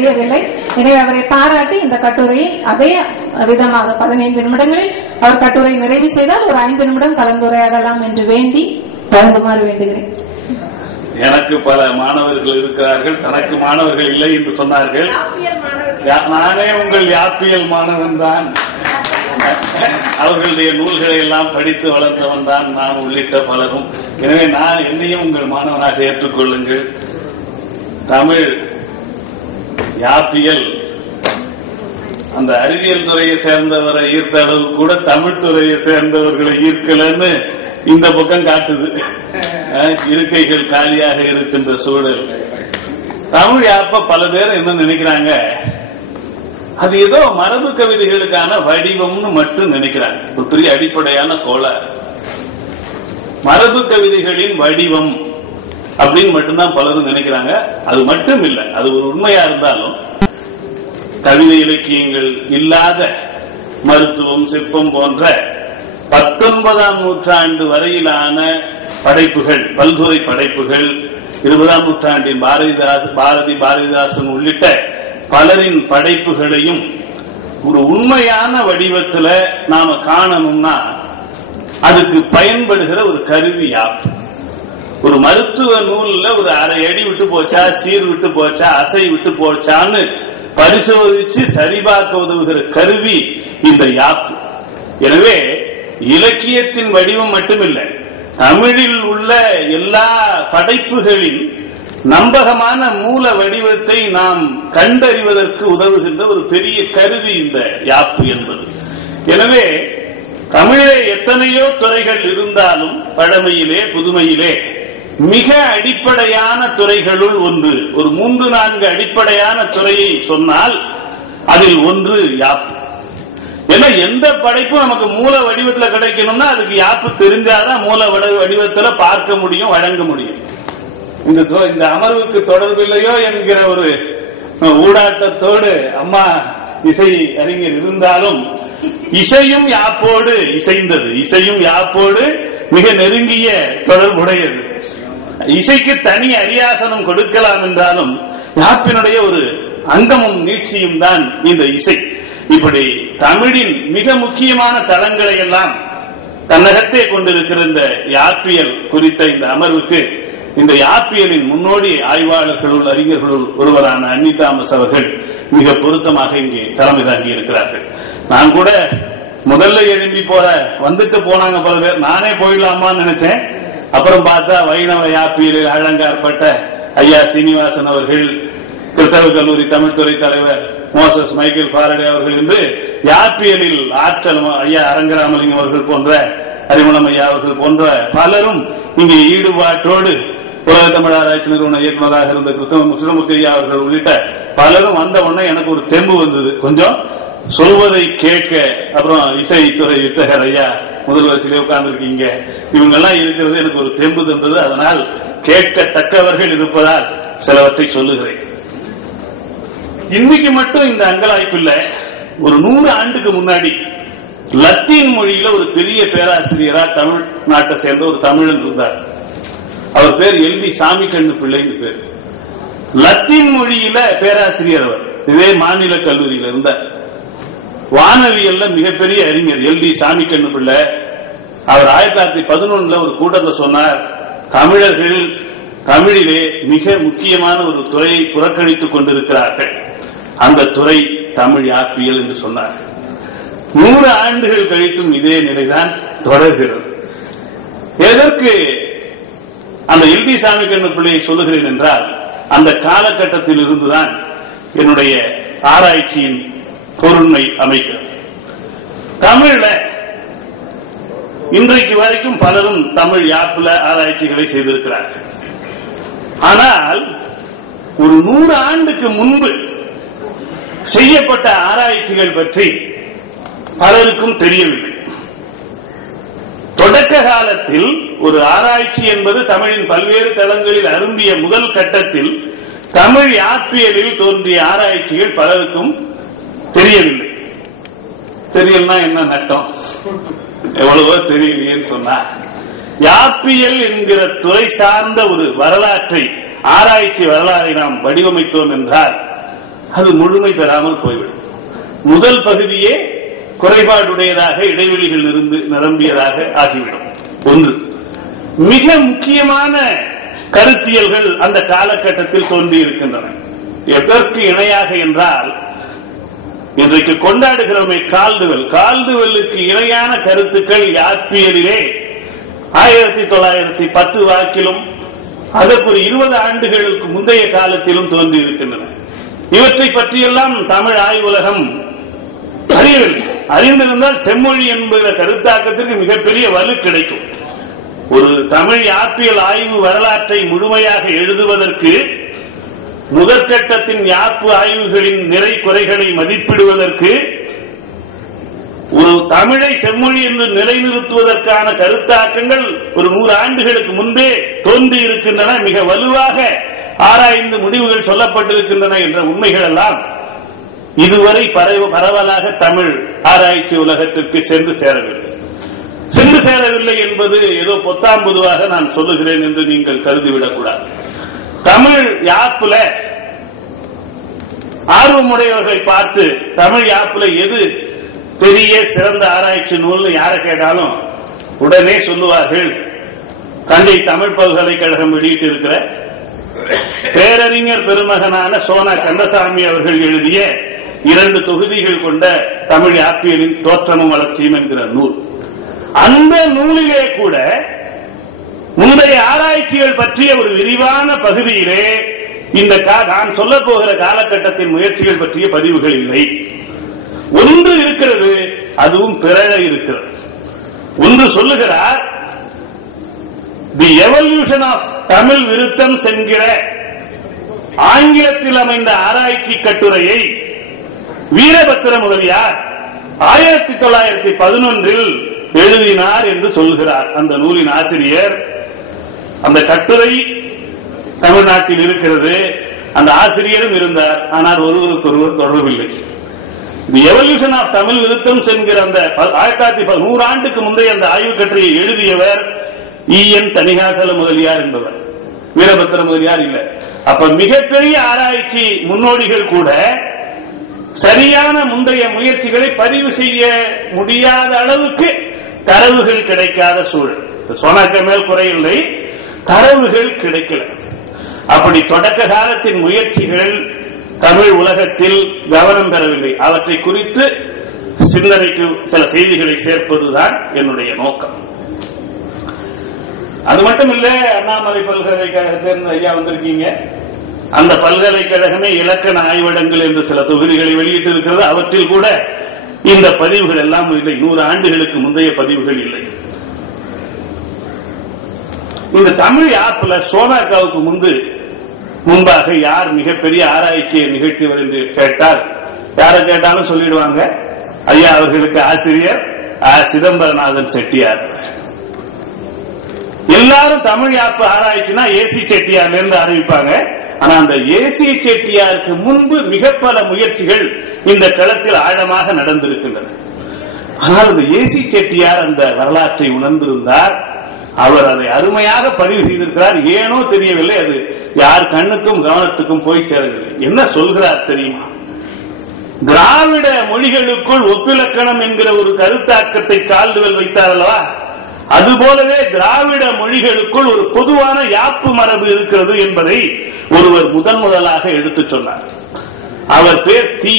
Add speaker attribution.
Speaker 1: செய்யவில்லை எனவே அவரை பாராட்டி இந்த கட்டுரையை அதே விதமாக பதினைந்து நிமிடங்களில் அவர் கட்டுரை நிறைவு செய்தால் ஒரு ஐந்து நிமிடம் கலந்துரையாடலாம் என்று வேண்டி வழங்குமாறு வேண்டுகிறேன்.
Speaker 2: எனக்கு பல மாணவர்கள் இருக்கிறார்கள். தனக்கு மாணவர்கள் இல்லை என்று சொன்னார்கள். நானே உங்கள் யாப்பியல் மாணவன் தான். அவர்களுடைய நூல்களை எல்லாம் படித்து வளர்த்தவன் தான் நான் உள்ளிட்ட பலரும். எனவே நான் என்னையும் உங்கள் மாணவனாக ஏற்றுக்கொள்ளுங்கள். தமிழ் யாப்பியல். அந்த அறிவியல் துறையை சேர்ந்தவரை ஈர்த்த அளவு கூட தமிழ் துறையை சேர்ந்தவர்களை ஈர்க்கலன்னு இந்த பக்கம் காட்டுது. இருக்கைகள் காலியாக இருக்கின்ற சூழல். தமிழ் யாப்ப பல பேர் என்ன நினைக்கிறாங்க? அது ஏதோ மரபு கவிதைகளுக்கான வடிவம்னு மட்டும் நினைக்கிறாங்க. ஒரு பெரிய அடிப்படையான கோளாறு. மரபு கவிதைகளின் வடிவம். அப்படின்னு மட்டும்தான் பலரும் நினைக்கிறாங்க. அது மட்டும் இல்லை அது ஒரு உண்மையா இருந்தாலும் கவிதை இலக்கியங்கள் இல்லாத மருத்துவம் சிற்பம் போன்ற பத்தொன்பதாம் நூற்றாண்டு வரையிலான படைப்புகள் பல்துறை படைப்புகள் இருபதாம் நூற்றாண்டின் பாரதிதாஸ் பாரதி பாரதிதாசன் உள்ளிட்ட பலரின் படைப்புகளையும் ஒரு உண்மையான வடிவத்துல நாம காணணும்னா அதுக்கு பயன்படுகிற ஒரு கருவி ஆப் ஒரு மருத்துவ நூல்ல ஒரு அரை அடி விட்டு போச்சா சீர் விட்டு போச்சா அசை விட்டு போச்சான்னு பரிசோதிச்சு சரிபார்க்க உதவுகிற கருவி இந்த யாப்பு. எனவே இலக்கியத்தின் வடிவம் மட்டுமில்லை தமிழில் உள்ள எல்லா படைப்புகளின் நம்பகமான மூல வடிவத்தை நாம் கண்டறிவதற்கு உதவுகின்ற ஒரு பெரிய கருவி இந்த யாப்பு என்பது. எனவே தமிழே எத்தனையோ துறைகள் இருந்தாலும் பழமையிலே புதுமையிலே மிக அடிப்படையான துறைகளுள் ஒன்று. ஒரு மூன்று நான்கு அடிப்படையான துறையை சொன்னால் அதில் ஒன்று யாப்பு ஏன்னா எந்த படைப்பும் நமக்கு மூல வடிவத்துல கிடைக்கணும்னா அதுக்கு யாப்பு தெரிஞ்சாதான் மூல வடிவத்தில் வடிவத்துல பார்க்க முடியும் வழங்க முடியும். இந்த இந்த அமர்வுக்கு தொடர்பில்லையோ என்கிற ஒரு ஊடாட்டத்தோடு அம்மா இசை அறிஞர் இருந்தாலும் இசையும் யாப்போடு இசைந்தது. இசையும் யாப்போடு மிக நெருங்கிய தொடர்புடையது. இசைக்கு தனி அரியாசனம் கொடுக்கலாம் என்றாலும் யாப்பினுடைய ஒரு அங்கமும் நீட்சியும் தான் இந்த இசை. இப்படி தமிழின் மிக முக்கியமான தளங்களை எல்லாம் தன்னகத்தே கொண்டிருக்கிற இந்த யாப்பியல் குறித்த இந்த அமர்வுக்கு இந்த யாப்பியலின் முன்னோடி ஆய்வாளர்களுள் அறிஞர்களுள் ஒருவரான அன்னி தாமஸ் அவர்கள் மிக பொருத்தமாக இங்கே தலைமை தாங்கி இருக்கிறார்கள். நான் கூட முதல்ல எழும்பி போற வந்துட்டு போனாங்க பல பேர். நானே போயிடலாமான்னு நினைச்சேன். அப்புறம் பார்த்தா வைணவ யாப்பியில் அழங்கார்பட்ட ஐயா சீனிவாசன் அவர்கள் கிறிஸ்தவ கல்லூரி தமிழ்துறை தலைவர் மோசஸ் மைக்கேல் பாரடே அவர்கள் என்று யாப்பியலில் ஆற்றல் ஐயா அரங்கராமலிங்கம் அவர்கள் போன்ற அறிமுகம் ஐயா அவர்கள் போன்ற பலரும் இங்கே ஈடுபாட்டோடு உலக தமிழ் ஆராய்ச்சி நிறுவன இயக்குநராக இருந்த கிருஷ்ணமூர்த்தி ஐயா அவர்கள் உள்ளிட்ட பலரும் வந்த உடனே எனக்கு ஒரு தெம்பு வந்தது. கொஞ்சம் சொல்வதை கேட்க அப்புறம் இசைத்துறை வித்தகர் ஐயா முதல் வரிசையிலே உட்கார்ந்துருக்கீங்க. இவங்க எல்லாம் இருக்கிறது எனக்கு ஒரு தெம்பு தந்தது. அதனால் கேட்கத்தக்கவர்கள் இருப்பதால் சிலவற்றை சொல்லுகிறேன். இன்னைக்கு மட்டும் இந்த அங்கலாய்ப்பு இல்ல. ஒரு நூறு ஆண்டுக்கு முன்னாடி லத்தீன் மொழியில ஒரு பெரிய பேராசிரியரா தமிழ்நாட்டை சேர்ந்த ஒரு தமிழன் இருந்தார். அவர் பேர் எல் டி சாமி கண்ணு பிள்ளைன்னு பேர். லத்தீன் மொழியில பேராசிரியர் அவர். இதே மாநில கல்லூரியில இருந்தார். வானவியல்ல மிகப்பெரிய அறிஞர் எல் டி சாமி கண்ணு பிள்ளை அவர் ஆயிரத்தி தொள்ளாயிரத்தி பதினொன்னுல ஒரு கூட்டத்தில் சொன்னார் தமிழர்கள் தமிழிலே மிக முக்கியமான ஒரு துறையை புறக்கணித்துக் கொண்டிருக்கிறார்கள். அந்த துறை தமிழ் யாப்பியல் என்று சொன்னார் நூறு ஆண்டுகள் கழித்தும் இதே நிலைதான் தொடர்கிறது. எதற்கு அந்த எல்டி சாமி கண்ணு பிள்ளையை சொல்லுகிறேன் என்றால் அந்த காலகட்டத்தில் இருந்துதான் என்னுடைய ஆராய்ச்சியின் பொருண்மை அமைகிறது தமிழ்ல இன்றைக்கு வரைக்கும் பலரும் தமிழ் யாப்புல ஆராய்ச்சிகளை செய்திருக்கிறார்கள். ஆனால் ஒரு நூறு ஆண்டுக்கு முன்பு செய்யப்பட்ட ஆராய்ச்சிகள் பற்றி பலருக்கும் தெரியவில்லை. தொடக்க காலத்தில் ஒரு ஆராய்ச்சி என்பது தமிழின் பல்வேறு தளங்களில் அரும்பிய முதல் கட்டத்தில் தமிழ் யாப்பியலில் தோன்றிய ஆராய்ச்சிகள் பலருக்கும் தெரியவில்லை. தெரியலனா என்ன நட்டம்? எவ்வளவோ தெரியலையேன்னு சொன்னா. யாப்பியல் என்கிற துறை சார்ந்த ஒரு வரலாற்றை ஆராய்ச்சி வரலாறை நாம் வடிவமைத்தோம் என்றால் அது முழுமை பெறாமல் போய்விடும். முதல் பகுதியே குறைபாடுடையதாக இடைவெளிகள் இருந்து நிரம்பியதாக ஆகிவிடும். ஒன்று. மிக முக்கியமான கருத்தியல்கள் அந்த காலகட்டத்தில் தோன்றி இருக்கின்றன எதற்கு இணையாக என்றால் இன்றைக்கு கொண்டாடுகிறோமே கால்டுவெல். கால்டுவெல்லுக்கு இணையான கருத்துக்கள் யாப்பியரிலே ஆயிரத்தி தொள்ளாயிரத்தி பத்து வாக்கிலும் அதற்கு ஒரு இருபது ஆண்டுகளுக்கு முந்தைய காலத்திலும் தோன்றியிருக்கின்றன. இவற்றை பற்றியெல்லாம் தமிழ் ஆய்வுலகம் அறியவில்லை அறிந்திருந்தால் செம்மொழி என்கிற கருத்தாக்கத்திற்கு மிகப்பெரிய வலு கிடைக்கும். ஒரு தமிழ் யாப்பியல் ஆய்வு வரலாற்றை முழுமையாக எழுதுவதற்கு முதற்கட்டத்தின் யாப்பு ஆய்வுகளின் நிறை குறைகளை மதிப்பிடுவதற்கு ஒரு தமிழை செம்மொழி என்று நிலைநிறுத்துவதற்கான கருத்தாக்கங்கள் ஒரு நூறு ஆண்டுகளுக்கு முன்பே தோன்றி இருக்கின்றன மிக வலுவாக ஆராய்ந்து முடிவுகள் சொல்லப்பட்டிருக்கின்றன என்ற உண்மைகள் எல்லாம் இதுவரை பரவ- பரவலாக தமிழ் ஆராய்ச்சி உலகத்திற்கு சென்று சேரவில்லை. சென்று சேரவில்லை என்பது ஏதோ பொத்தாம் பொதுவாக நான் சொல்லுகிறேன் என்று நீங்கள் கருதிவிடக்கூடாது. தமிழ் யாப்புல ஆர்வமுடையவர்களை பார்த்து தமிழ் யாப்புல எது பெரிய சிறந்த ஆராய்ச்சி நூல்னு யாரை கேட்டாலும் உடனே சொல்லுவார்கள் தந்தை தமிழ் பல்கலைக்கழகம் வெளியிட்டு இருக்கிற பேரறிஞர் பெருமகனான சோனா கந்தசாமி அவர்கள் எழுதிய இரண்டு தொகுதிகள் கொண்ட தமிழ் யாப்பியலின் தோற்றமும் வளர்ச்சியும் என்கிற நூல். அந்த நூலிலே கூட முந்தைய ஆராய்ச்சிகள் பற்றிய ஒரு விரிவான பகுதியிலே இந்த நான் சொல்ல போகிற காலகட்டத்தின் முயற்சிகள் பற்றிய பதிவுகள் இல்லை. ஒன்று இருக்கிறது அதுவும் பிறழ இருக்கிறது. ஒன்று சொல்லுகிறார் தி எவல்யூஷன் ஆஃப் தமிழ் விருத்தம் என்கிற ஆங்கிலத்தில் அமைந்த ஆராய்ச்சி கட்டுரையை வீரபத்திர முதலியார் ஆயிரத்தி தொள்ளாயிரத்தி பதினொன்றில் எழுதினார் என்று சொல்கிறார். அந்த நூலின் ஆசிரியர் அந்த கட்டுரை தமிழ்நாட்டில் இருக்கிறது. அந்த ஆசிரியரும் இருந்தார். ஆனால் ஒருவருக்கொருவர் தொடர்பில்லை. The evolution of Tamil viruttam என்கிற அந்த ப- ஆயிரத்தி தொள்ளாயிரத்தி ப- முந்தைய அந்த ஆய்வு கட்டுரையை எழுதியவர் இ. என். தனிகாசல முதலியார் என்பவர். வீரபத்திர முதலியார் இல்ல. அப்ப மிகப்பெரிய ஆராய்ச்சி முன்னோடிகள் கூட சரியான முந்தைய முயற்சிகளை பதிவு செய்ய முடியாத அளவுக்கு தரவுகள் கிடைக்காத சூழல். சோனாக்க மேல் குறையில்லை தரவுகள் கிடைக்கல. அப்படி தொடக்க காலத்தின் முயற்சிகள் தமிழ் உலகத்தில் கவனம் பெறவில்லை. அவற்றை குறித்து சிந்தனைக்கு சில செய்திகளை சேர்ப்பதுதான் என்னுடைய நோக்கம். அது மட்டும் இல்ல அண்ணாமலை பல்கலைக்கழகத்திலிருந்து ஐயா வந்திருக்கீங்க. அந்த பல்கலைக்கழகமே இலக்கண ஆய்விடங்கள் என்று சில தொகுதிகளை வெளியிட்டு இருக்கிறது அவற்றில் கூட இந்த பதிவுகள் எல்லாம் இல்லை. நூறு ஆண்டுகளுக்கு முந்தைய பதிவுகள் இல்லை. இந்த தமிழ் ஆப்ல சோனாக்காவுக்கு முன்பு முன்பாக யார் மிகப்பெரிய ஆராய்ச்சியை நிகழ்த்தியவர் என்று கேட்டால் யாரை கேட்டாலும் சொல்லிடுவாங்க. ஐயா அவர்களுக்கு ஆசிரியர் சிதம்பரநாதன் செட்டியார். எல்லாரும் தமிழ் யாப்பு ஆராய்ச்சினா ஏசி செட்டியார்ல இருந்து ஆரம்பிப்பாங்க. ஆனா அந்த ஏசி செட்டியாருக்கு முன்பு மிக பல முயற்சிகள் இந்த களத்தில் ஆழமாக நடந்திருக்கின்றன. ஆனால் அந்த ஏசி செட்டியார் அந்த வரலாற்றை உணர்ந்திருந்தார். அவர் அதை அருமையாக பதிவு செய்திருக்கிறார். ஏனோ தெரியவில்லை அது யார் கண்ணுக்கும் கவனத்துக்கும் போய் சேரவில்லை. என்ன சொல்கிறார் தெரியுமா? திராவிட மொழிகளுக்குள் ஒப்பிலக்கணம் என்கிற ஒரு கருத்தாக்கத்தை கால்டுவல் வைத்தார் அல்லவா? அதுபோலவே திராவிட மொழிகளுக்குள் ஒரு பொதுவான யாப்பு மரபு இருக்கிறது என்பதை ஒருவர் முதன் முதலாக எடுத்துச் சொன்னார். அவர் பேர் தி.